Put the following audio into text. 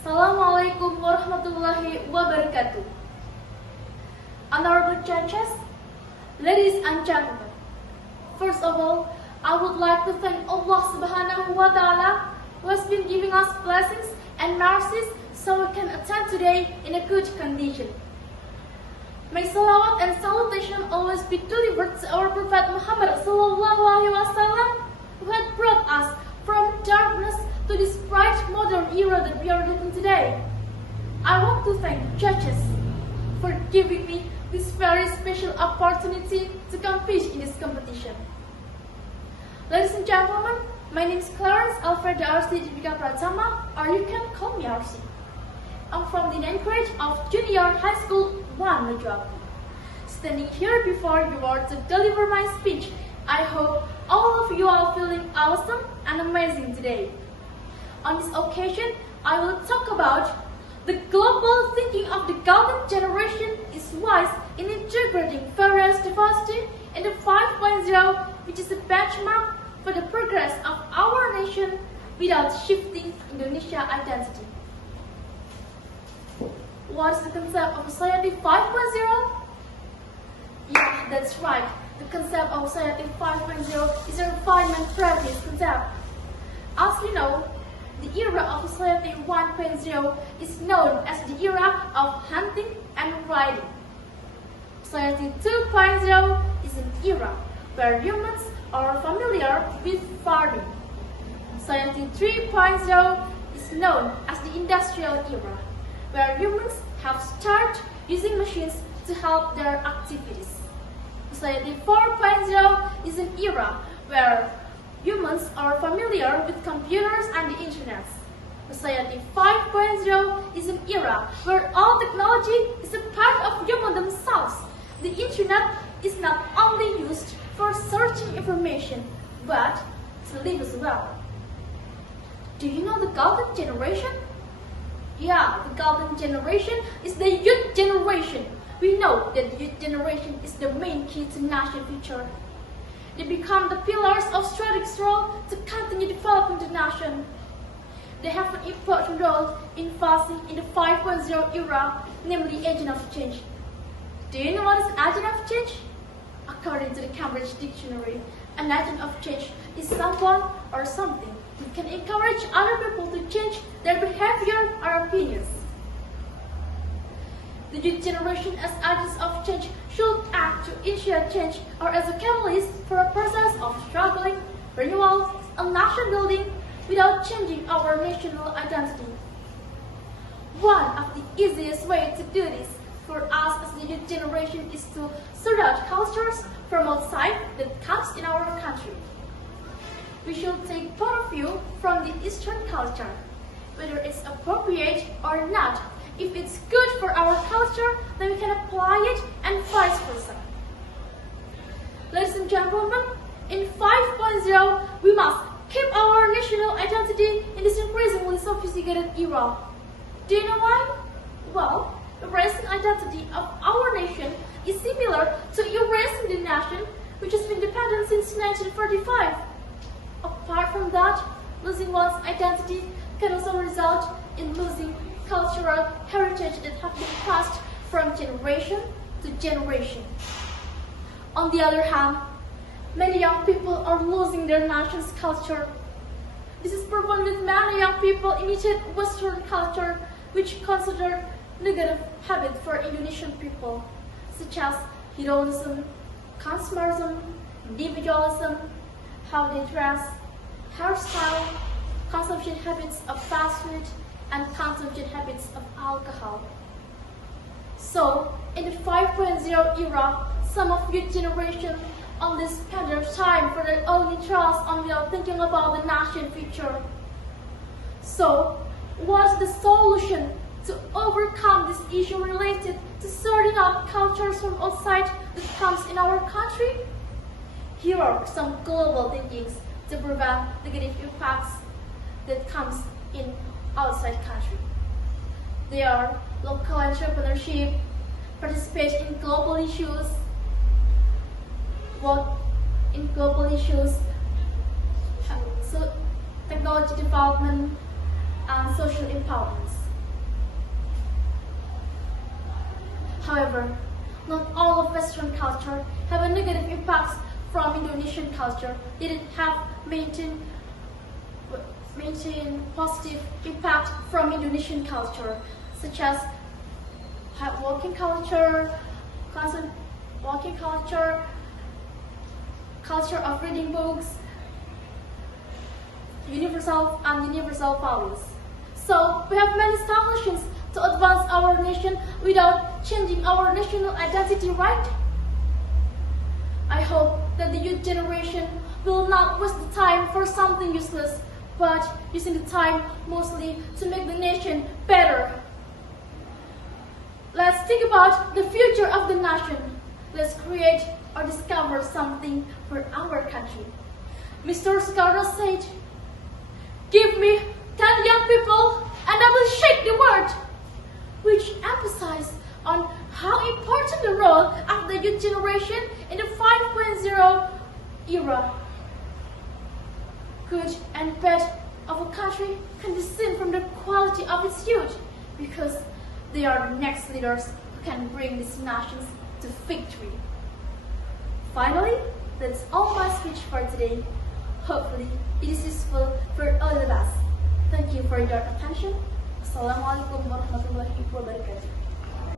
Assalamualaikum warahmatullahi wabarakatuh. Honorable judges, ladies and gentlemen, first of all, I would like to thank Allah Subhanahu wa Ta'ala who has been giving us blessings and mercies so we can attend today in a good condition. May salawat and salutation always be delivered to our Prophet Muhammad Sallallahu Alaihi Wasallam, who had brought us from darkness to this bright modern era that we are living today. I want to thank judges for giving me this very special opportunity to compete in this competition. Ladies and gentlemen, my name is Clarance Elfreda Arsy Didrika Pratama, or you can call me Arsy. I'm from the 9th grade of Junior High School 1 Mojoagung. Standing here before you all to deliver my speech, I hope all of you are feeling awesome and amazing today. On this occasion, I will talk about the global thinking of the golden generation is wise in integrating various diversity in the 5.0, which is a benchmark for the progress of our nation without shifting Indonesia identity. What is the concept of society 5.0? Yeah, that's right. The concept of society 5.0 is a refinement practice concept. As you know, the era of society 1.0 is known as the era of hunting and riding. Society 2.0 is an era where humans are familiar with farming. Society 3.0 is known as the industrial era, where humans have started using machines to help their activities. Society 4.0 is an era where humans are familiar with computers and the internet. Society 5.0 is an era where all technology is a part of humans themselves. The internet is not only used for searching information, but to live as well. Do you know the golden generation? Yeah, the golden generation is the youth generation. We know that the youth generation is the main key to national future. They become the pillars of strategic role to continue developing the nation. They have an important role in advancing in the 5.0 era, namely agent of change. Do you know what is an agent of change? According to the Cambridge Dictionary, an agent of change is someone or something that can encourage other people to change their behavior or opinions. The youth generation as agents of change should act to initiate change or as a catalyst for a process of struggling, renewal, and nation building without changing our national identity. One of the easiest ways to do this for us as the youth generation is to sort out cultures from outside that comes in our country. We should take point of view from the Eastern culture, whether it's appropriate or not. If it's good for our culture, then we can apply it and vice versa. Ladies and gentlemen, in 5.0, we must keep our national identity in this increasingly sophisticated era. Do you know why? Well, erasing identity of our nation is similar to erasing the nation, which has been independent since 1945. Apart from that, losing one's identity can also result in losing cultural heritage that have been passed from generation to generation. On the other hand, many young people are losing their nation's culture. This is proven with many young people imitate Western culture, which consider negative habits for Indonesian people, such as hedonism, consumerism, individualism, how they dress, hairstyle, consumption habits of fast food, and consumption habits of alcohol. So, in the 5.0 era, some of youth generation only spend their time for their own interests and without thinking about the national future. So, what's the solution to overcome this issue related to sorting out cultures from outside that comes in our country? Here are some global thinkings to prevent negative impacts that comes in outside country. They are local entrepreneurship, participate in global issues, work in global issues, so technology development, and social empowerment. However, not all of Western culture have a negative impact from Indonesian culture. It have maintain positive impact from Indonesian culture, such as walking culture, constant walking culture, culture of reading books, universal values. So we have many solutions to advance our nation without changing our national identity, right? I hope that the youth generation will not waste the time for something useless, but using the time mostly to make the nation better. Let's think about the future of the nation. Let's create or discover something for our country. Mr. Soekarno said, "Give me 10 young people and I will shake the world," which emphasizes on how important the role of the youth generation in the 5.0 era. Good and bad of a country can be seen from the quality of its youth, because they are the next leaders who can bring these nations to victory. Finally, that's all my speech for today. Hopefully, it is useful for all of us. Thank you for your attention. Assalamualaikum warahmatullahi wabarakatuh.